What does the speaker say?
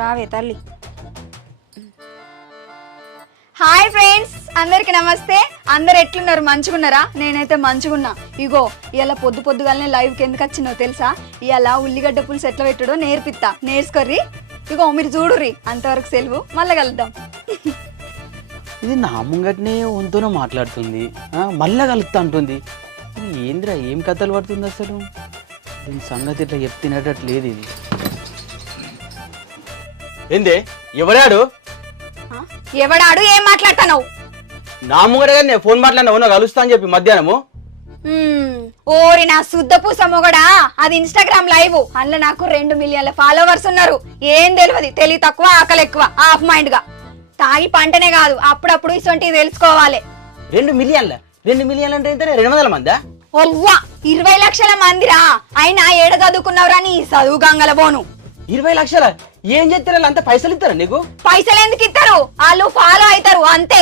రావే తల్లి. Hi friends, అందరికి నమస్తే. అందరు ఎట్లున్నారు? మంచిగున్నారా? నేనైతే మంచిగున్నా. ఇగో ఇలా పొద్దుగాలనే లైవ్కి ఎందుకు వచ్చినావు తెలుసా? ఇలా ఉల్లిగడ్డ పులుసు ఎట్లా పెట్టుడో నేర్పిస్తా, నేర్చుకోర్రి. ఇగో మీరు చూడుర్రి. అంతవరకు సెలవు, మళ్ళీ కలుద్దాం. ఇది నా ముంగట్నే వంతున మాట్లాడుతుంది, మళ్ళా కలుపుతా అంటుంది. ఇది ఏంద్రా, ఏం కథలు పడుతుంది అసలు? దీని సంగతి ఇట్లా చెప్తున్నట్లేదు. ఇది ఏందే? ఎవడాడు? ఎవడాడు? ఏం మాట్లాడతావు? నా ముంగటగా నేను ఫోన్ మాట్లాడినా ఉన్నా కలుస్తా అని చెప్పి మధ్యాహ్నము. ఓరి నా శుద్ధ పూస మొగడా, అది ఇన్స్టాగ్రామ్ లైవ్. అందులో నాకు 2 మిలియన్ల ఫాలోవర్స్ ఉన్నారు. ఏం తెలియదు, తెలివి తక్కువ, ఆకలి ఎక్కువ, హాఫ్ మైండ్ గా. తాగి పంటనే కాదు, అప్పుడప్పుడు ఇసొంటివి తెలుసుకోవాలి. 2 మిలియన్ల? 2 మిలియన్లు అంటే 200 మందా? ఒవ్వా, 20 లక్షల మందిరా. అయినా ఏడ చదువుకున్నావురా నీ చదువు గంగల బోను. 20 లక్షల? ఏం చేస్తారు? అంత పైసలు ఇస్తారా నీకు? పైసలు ఎందుకు ఇస్తారు? వాళ్ళు ఫాలో అవుతారు అంతే.